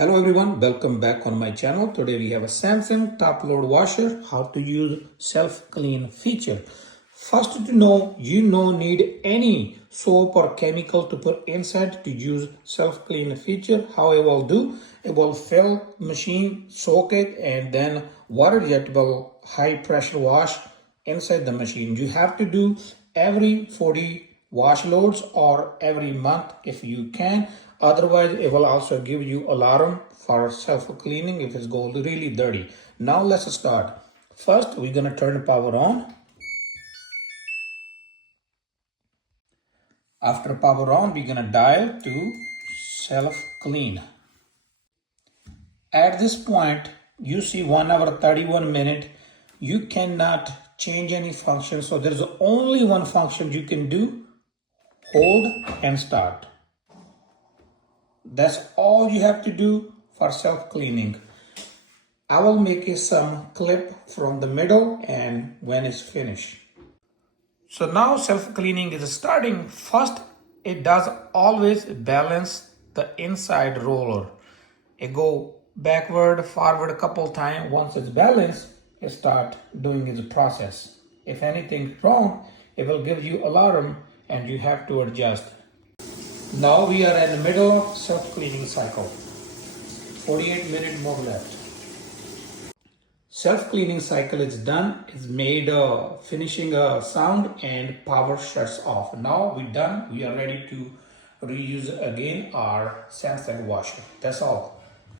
Hello everyone, welcome back on my channel. Today we have a Samsung top load washer, how to use self-clean feature. First to know, you no need any soap or chemical to put inside to use self-clean feature. How it will do, it will fill machine, soak it, and then water jet will high pressure wash inside the machine. You have to do every 40 wash loads or every month if you can. Otherwise, it will also give you alarm for self-cleaning if it's goes really dirty. Now let's start. First, we're gonna turn the power on. After power on, we're gonna dial to self-clean. At this point, you see 1 hour 31 minutes. You cannot change any function. So there's only one function you can do. Hold and start. That's all you have to do for self-cleaning. I will make some clip from the middle and when it's finished. So now self-cleaning is starting. First, it does always balance the inside roller. It go backward, forward a couple times. Once it's balanced, it start doing its process. If anything's wrong, it will give you alarm and you have to adjust. Now we are in the middle of self-cleaning cycle. 48 minutes more left. Self-cleaning cycle is done. It's made finishing a sound and power shuts off. Now we're done. We are ready to reuse again our Samsung washer. That's all.